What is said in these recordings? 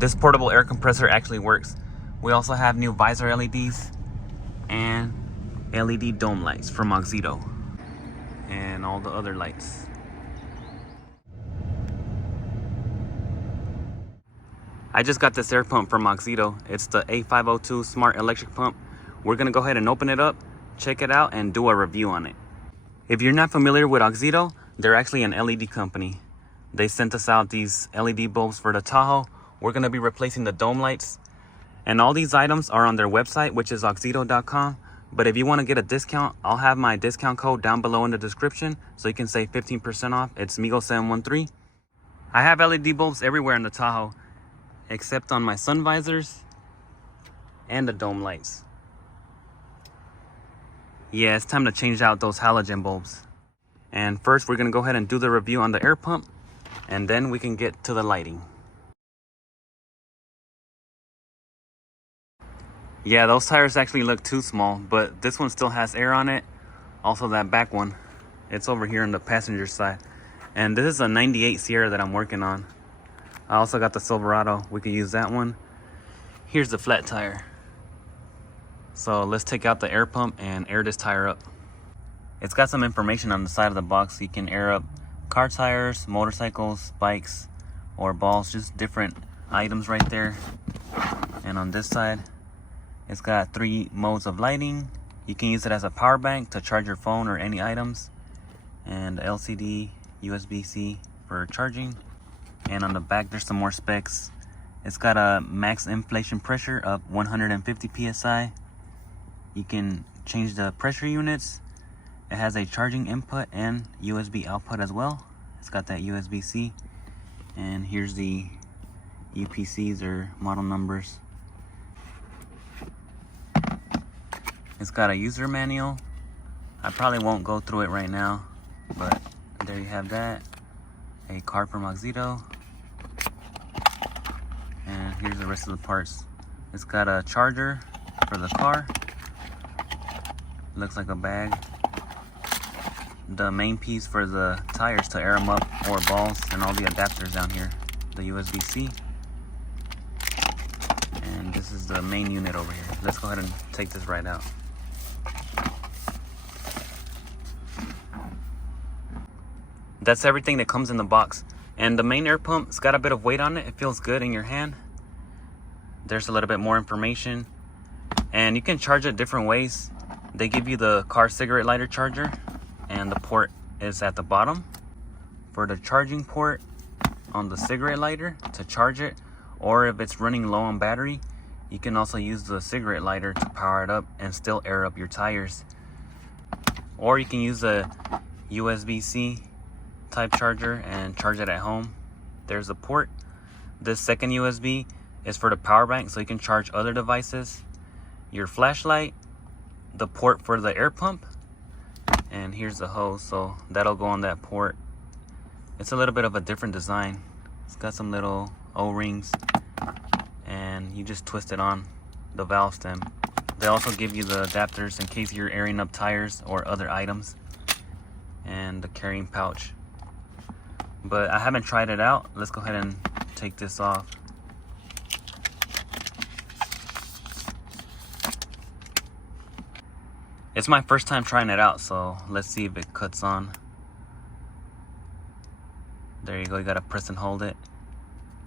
this portable air compressor actually works. We also have new visor LEDs and LED dome lights from Auxito and all the other lights. I just got this air pump from Auxito. It's the A502 Smart Electric Pump. We're gonna go ahead and open it up, check it out, and do a review on it. If you're not familiar with Auxito, they're actually an LED company. They sent us out these LED bulbs for the Tahoe. We're gonna be replacing the dome lights. And all these items are on their website, which is auxito.com. But if you wanna get a discount, I'll have my discount code down below in the description so you can save 15% off. It's Migo 713. I have LED bulbs everywhere in the Tahoe, except on my sun visors and the dome lights. Yeah, it's time to change out those halogen bulbs. And first we're gonna go ahead and do the review on the air pump, and then we can get to the lighting. Yeah, those tires actually look too small, but this one still has air on it. Also that back one, it's over here on the passenger side. And this is a 98 Sierra that I'm working on. I also got the Silverado. We could use that one. Here's the flat tire. So let's take out the air pump and air this tire up. It's got some information on the side of the box. You can air up car tires, motorcycles, bikes, or balls, just different items right there. And on this side, it's got 3 modes of lighting. You can use it as a power bank to charge your phone or any items. And LCD, USB-C for charging. And on the back, there's some more specs. It's got a max inflation pressure of 150 psi. You can change the pressure units. It has a charging input and USB output as well. It's got that USB-C. And here's the UPCs or model numbers. It's got a user manual. I probably won't go through it right now, but there you have that. A card from Auxito. And here's the rest of the parts. It's got a charger for the car. Looks like a bag. The main piece for the tires to air them up, or balls, and all the adapters down here. The USB-C. And this is the main unit over here. Let's go ahead and take this right out. That's everything that comes in the box. And the main air pump, it's got a bit of weight on it. It feels good in your hand. There's a little bit more information. And you can charge it different ways. They give you the car cigarette lighter charger, and the port is at the bottom. For the charging port on the cigarette lighter to charge it, or if it's running low on battery, you can also use the cigarette lighter to power it up and still air up your tires. Or you can use a USB-C type charger and charge it at home. There's a port. This second USB is for the power bank, so you can charge other devices, your flashlight, the port for the air pump, and here's the hose, so that'll go on that port. It's a little bit of a different design. It's got some little O-rings, and you just twist it on the valve stem. They also give you the adapters in case you're airing up tires or other items, and the carrying pouch. But I haven't tried it out. Let's go ahead and take this off. It's my first time trying it out, so let's see if it cuts on. There you go, you gotta press and hold it.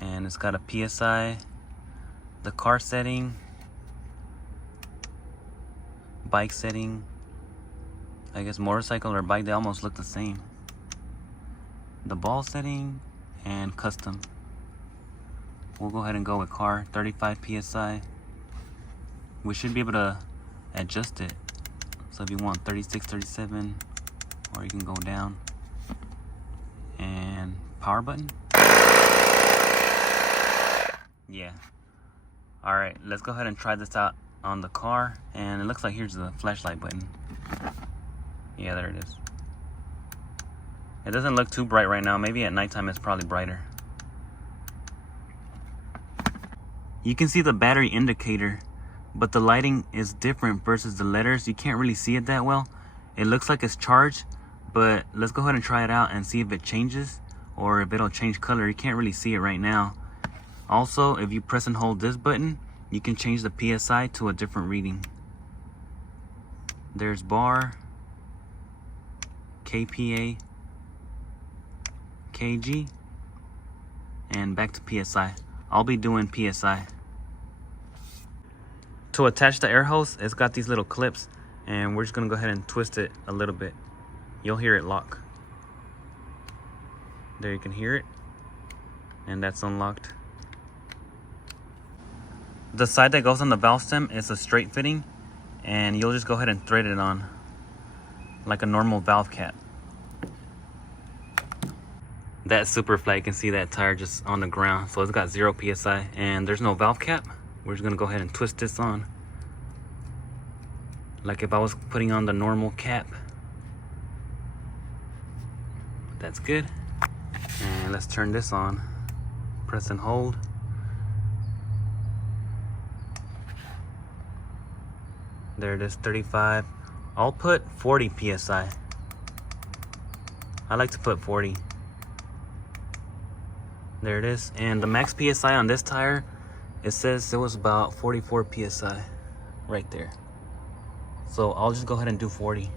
And it's got a PSI, the car setting, bike setting, I guess motorcycle or bike, they almost look the same. The ball setting and custom. We'll go ahead and go with car, 35 PSI. We should be able to adjust it. So if you want 36, 37, or you can go down. And power button. Yeah. Alright, let's go ahead and try this out on the car. And it looks like here's the flashlight button. Yeah, there it is. It doesn't look too bright right now. Maybe at nighttime it's probably brighter. You can see the battery indicator, but the lighting is different versus the letters. You can't really see it that well. It looks like it's charged, but let's go ahead and try it out and see if it changes or if it'll change color. You can't really see it right now. Also, if you press and hold this button, you can change the PSI to a different reading. There's bar, kPa, kg, and back to PSI. I'll be doing PSI. To attach the air hose, it's got these little clips, and we're just gonna go ahead and twist it a little bit. You'll hear it lock. There, you can hear it, and that's unlocked. The side that goes on the valve stem is a straight fitting, and you'll just go ahead and thread it on like a normal valve cap. That's super flat. You can see that tire just on the ground, so it's got 0 PSI, and there's no valve cap. We're just gonna go ahead and twist this on like if I was putting on the normal cap. That's good. And let's turn this on. Press and hold. There it is, 35. I'll put 40 PSI. I like to put 40. There it is. And the max PSI on this tire, it says it was about 44 PSI right there. So I'll just go ahead and do 40.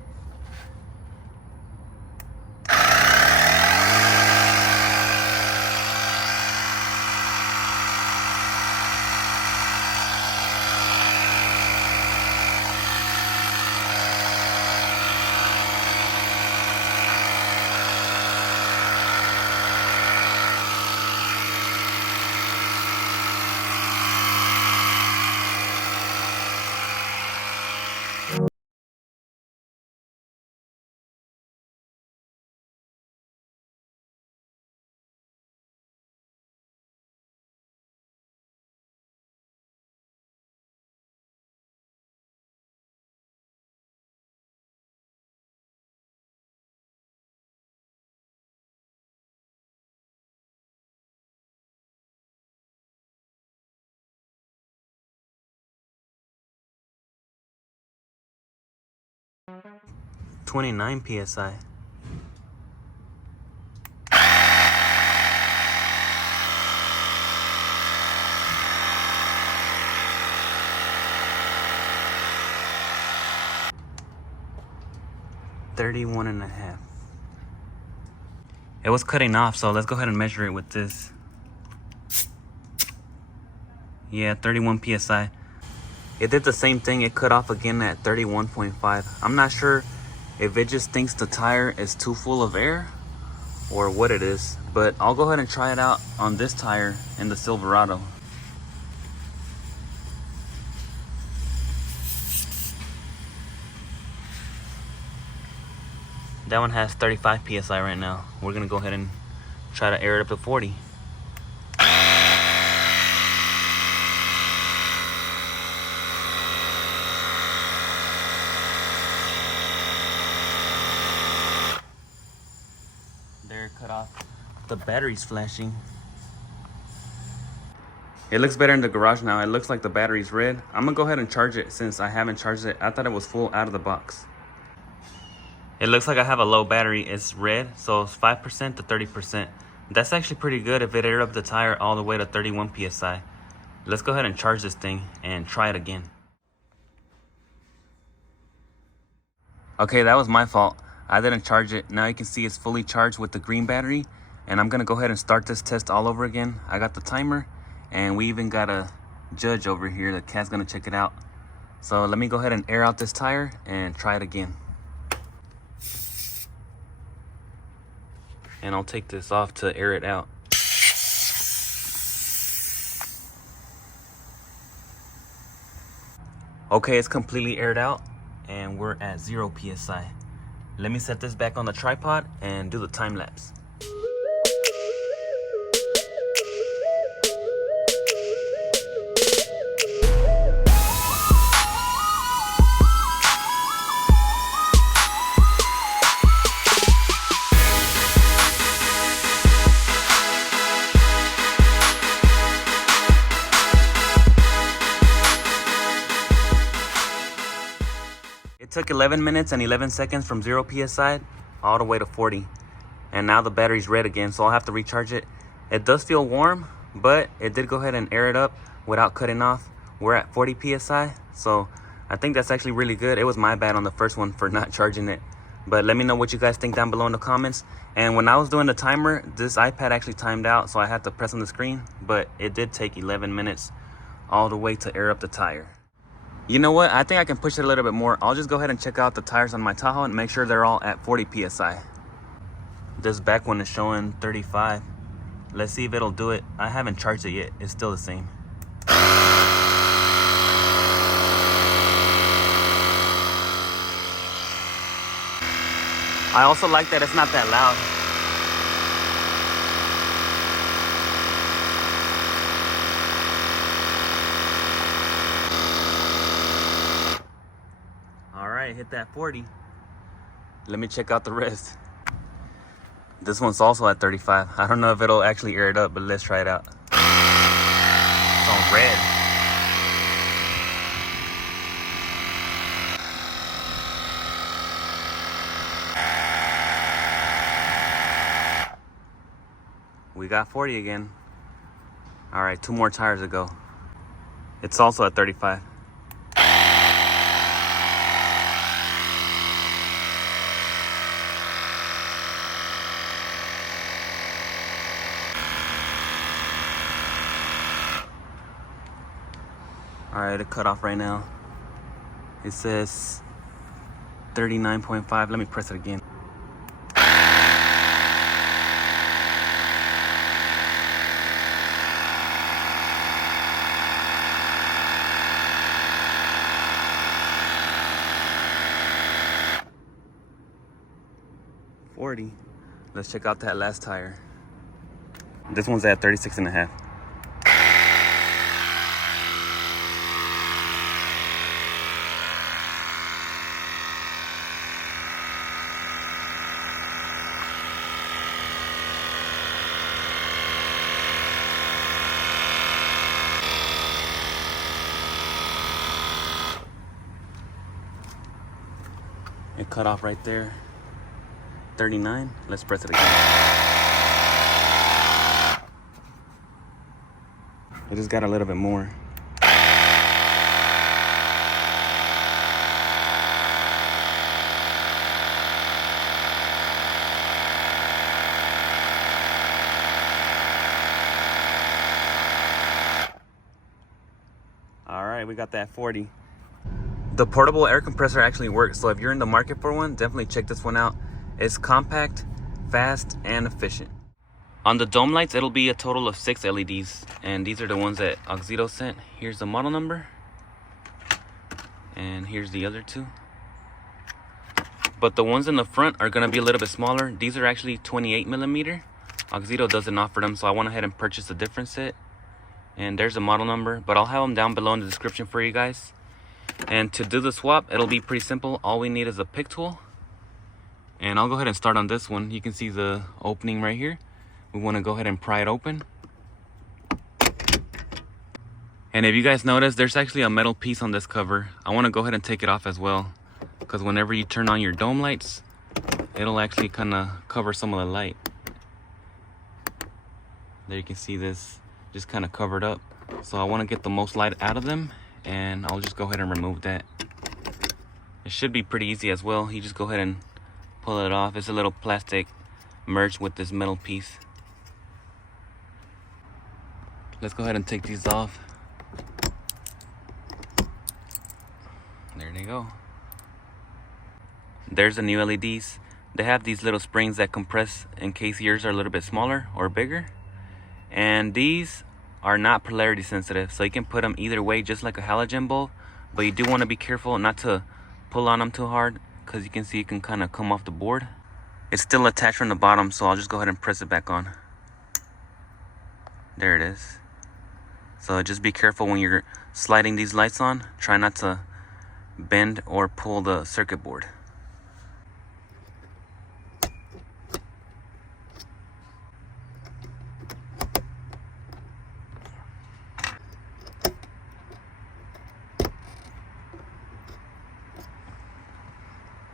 $29 PSI. $31.5. It was cutting off, so let's go ahead and measure it with this. Yeah, 31 PSI. It did the same thing. It cut off again at 31.5. I'm not sure if it just thinks the tire is too full of air or what it is, but I'll go ahead and try it out on this tire in the Silverado. That one has 35 PSI right now. We're gonna go ahead and try to air it up to 40. There, it cut off. The battery's flashing. It looks better in the garage now. It looks like the battery's red. I'm gonna go ahead and charge it since I haven't charged it. I thought it was full out of the box. It looks like I have a low battery. It's red, so it's 5% to 30%. That's actually pretty good if it aired up the tire all the way to 31 PSI. Let's go ahead and charge this thing and try it again. Okay, that was my fault. I didn't charge it. Now you can see it's fully charged with the green battery, and I'm gonna go ahead and start this test all over again. I got the timer, and we even got a judge over here. The cat's gonna check it out. So let me go ahead and air out this tire and try it again. And I'll take this off to air it out. Okay, it's completely aired out and we're at 0 PSI. Let me set this back on the tripod and do the time lapse. It took 11 minutes and 11 seconds from 0 PSI all the way to 40. And now the battery's red again, so I'll have to recharge it. It does feel warm, but it did go ahead and air it up without cutting off. We're at 40 psi, so I think that's actually really good. It was my bad on the first one for not charging it, but let me know what you guys think down below in the comments. And when I was doing the timer, this iPad actually timed out, so I had to press on the screen, but it did take 11 minutes all the way to air up the tire. You know what, I think I can push it a little bit more. I'll just go ahead and check out the tires on my Tahoe and make sure they're all at 40 psi. This back one is showing 35. Let's see if it'll do it. I haven't charged it yet. It's still the same. I also like that it's not that loud. All right, hit that 40. Let me check out the rest. This one's also at 35. I don't know if it'll actually air it up, but let's try it out. It's on red. We got 40 again. All right, 2 more tires to go. It's also at 35. All right, it cut off right now. It says 39.5. Let me press it again. Let's check out that last tire. This one's at 36.5. It cut off right there. 39. Let's press it again. It just got a little bit more. All right, we got that 40. The portable air compressor actually works, so if you're in the market for one, definitely check this one out. It's compact, fast, and efficient. On the dome lights, it'll be a total of 6 LEDs, and these are the ones that Auxito sent. Here's the model number, and here's the other 2. But the ones in the front are gonna be a little bit smaller. These are actually 28mm. Auxito doesn't offer them, so I went ahead and purchased a different set. And there's a model number, but I'll have them down below in the description for you guys. And to do the swap, it'll be pretty simple. All we need is a pick tool. And I'll go ahead and start on this one. You can see the opening right here. We want to go ahead and pry it open. And if you guys notice, there's actually a metal piece on this cover. I want to go ahead and take it off as well, because whenever you turn on your dome lights, it'll actually kind of cover some of the light. There you can see this just kind of covered up. So I want to get the most light out of them, and I'll just go ahead and remove that. It should be pretty easy as well. You just go ahead and pull it off. It's a little plastic merged with this metal piece. Let's go ahead and take these off. There they go. There's the new LEDs. They have these little springs that compress in case yours are a little bit smaller or bigger. And these are not polarity sensitive, so you can put them either way, just like a halogen bulb. But you do want to be careful not to pull on them too hard, because you can see it can kind of come off the board. It's still attached from the bottom, so I'll just go ahead and press it back on. There it is. So just be careful when you're sliding these lights on. Try not to bend or pull the circuit board.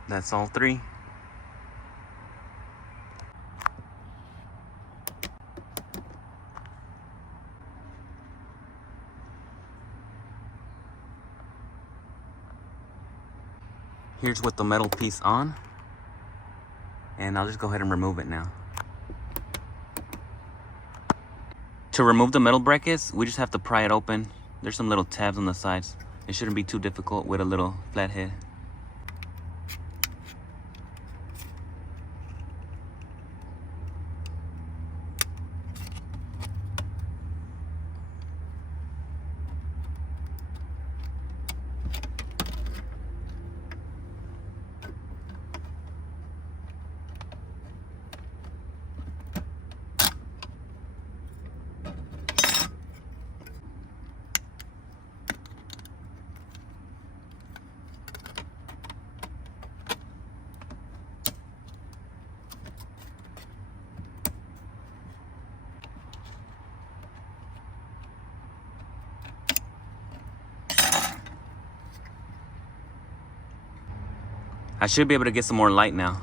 That's all 3. Here's with the metal piece on. And I'll just go ahead and remove it now. To remove the metal brackets, we just have to pry it open. There's some little tabs on the sides. It shouldn't be too difficult with a little flat head. I should be able to get some more light now.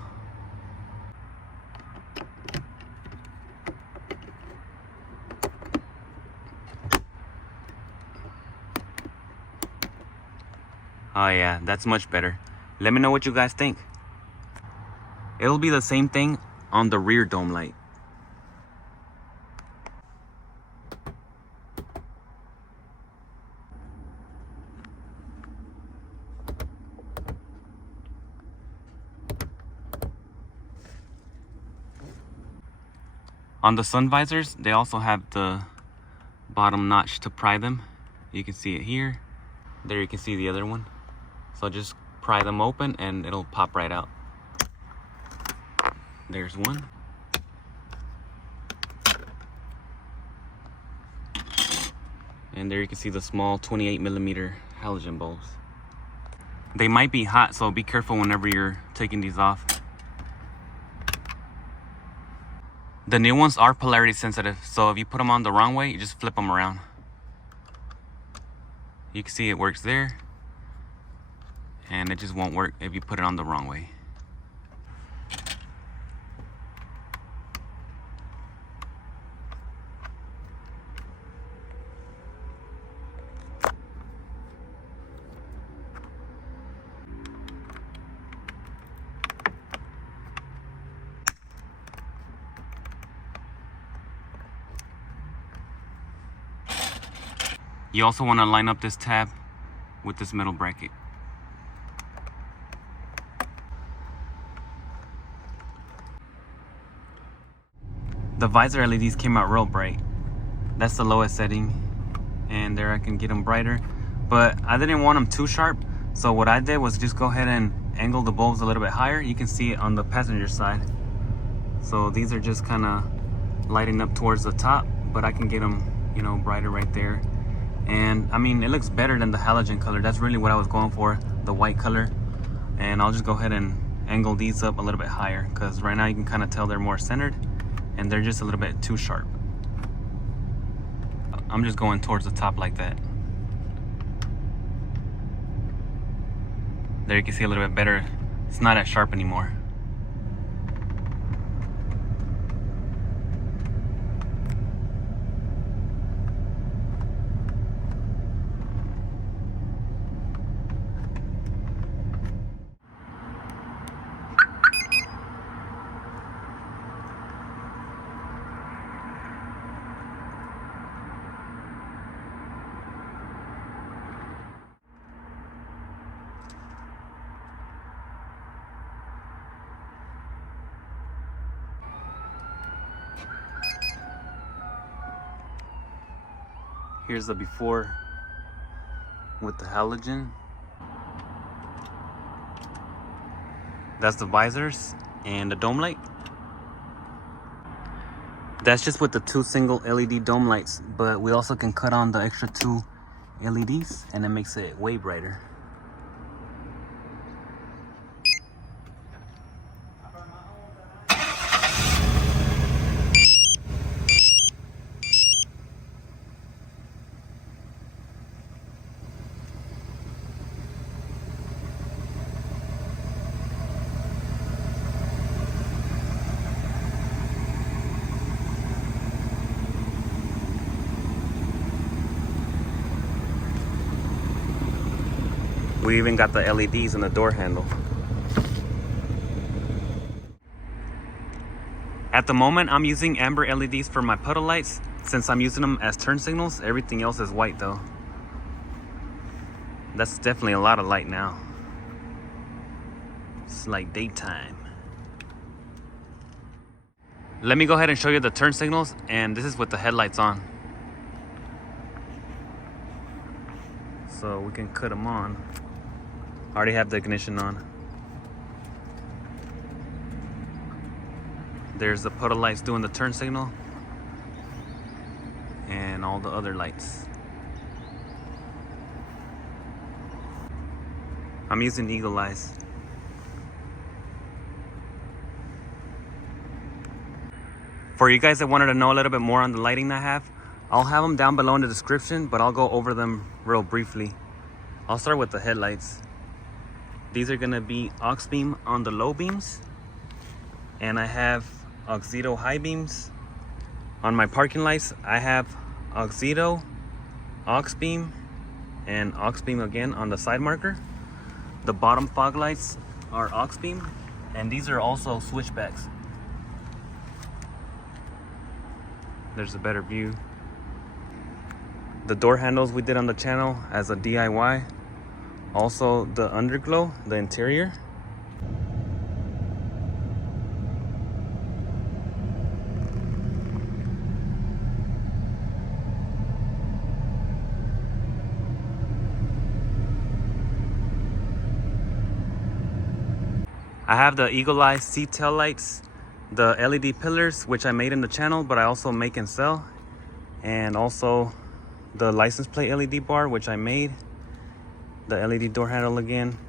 Oh yeah, that's much better. Let me know what you guys think. It'll be the same thing on the rear dome light. On the sun visors, they also have the bottom notch to pry them. You can see it here. There you can see the other one. So just pry them open and it'll pop right out. There's one. And there you can see the small 28mm halogen bulbs. They might be hot, so be careful whenever you're taking these off. The new ones are polarity sensitive, so if you put them on the wrong way, you just flip them around. You can see it works there, and it just won't work if you put it on the wrong way. You also want to line up this tab with this metal bracket. The visor LEDs came out real bright. That's the lowest setting, and there I can get them brighter, but I didn't want them too sharp, so what I did was just go ahead and angle the bulbs a little bit higher. You can see it on the passenger side. So these are just kind of lighting up towards the top, but I can get them, you know, brighter right there. And I mean, it looks better than the halogen color. That's really what I was going for, the white color. And I'll just go ahead and angle these up a little bit higher, because right now you can kind of tell they're more centered and they're just a little bit too sharp. I'm just going towards the top like that. There you can see a little bit better. It's not as sharp anymore. Here's the before with the halogen. That's the visors and the dome light. That's just with the 2 single LED dome lights, but we also can cut on the extra 2 LEDs and it makes it way brighter. We even got the LEDs in the door handle. At the moment, I'm using amber LEDs for my puddle lights. Since I'm using them as turn signals, everything else is white though. That's definitely a lot of light now. It's like daytime. Let me go ahead and show you the turn signals, and this is with the headlights on. So we can cut them on. I already have the ignition on. There's the puddle lights doing the turn signal, and all the other lights. I'm using eagle eyes. For you guys that wanted to know a little bit more on the lighting I have, I'll have them down below in the description, but I'll go over them real briefly. I'll start with the headlights. These are gonna be aux beam on the low beams, and I have Auxito high beams. On my parking lights, I have Auxito, aux beam, and aux beam again on the side marker. The bottom fog lights are aux beam, and these are also switchbacks. There's a better view. The door handles we did on the channel as a DIY. Also the underglow, the interior. I have the eagle eye seat tail lights, the LED pillars, which I made in the channel, but I also make and sell, and also the license plate LED bar, which I made, the LED door handle again,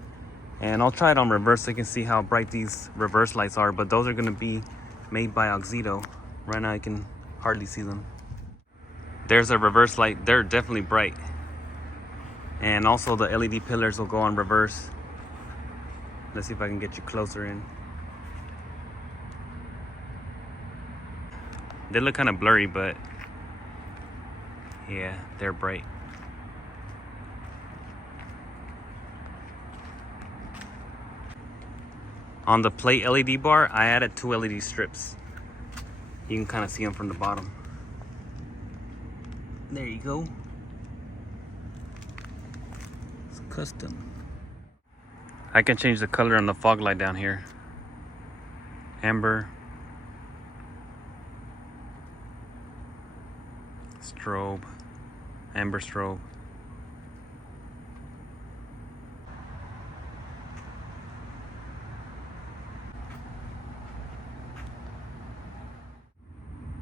and I'll try it on reverse so you can see how bright these reverse lights are, but those are going to be made by Auxito. Right now I can hardly see them. There's a reverse light. They're definitely bright, and also the LED pillars will go on reverse. Let's see if I can get you closer in. They look kind of blurry, but yeah, they're bright. On the plate LED bar, I added 2 LED strips. You can kind of see them from the bottom. There you go. It's custom. I can change the color on the fog light down here. Amber. Strobe. Amber strobe.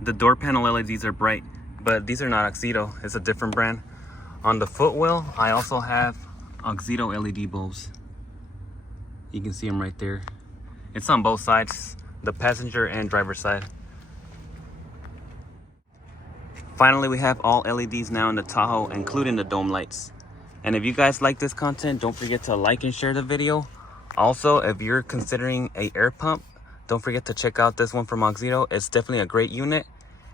The door panel LEDs are bright, but these are not Auxito. It's a different brand. On the footwell, I also have Auxito LED bulbs. You can see them right there. It's on both sides, the passenger and driver side. Finally, we have all LEDs now in the Tahoe, including the dome lights. And if you guys like this content, don't forget to like and share the video. Also, if you're considering an air pump, don't forget to check out this one from Auxito. It's definitely a great unit.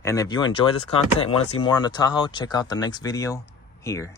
And if you enjoy this content and want to see more on the Tahoe, check out the next video here.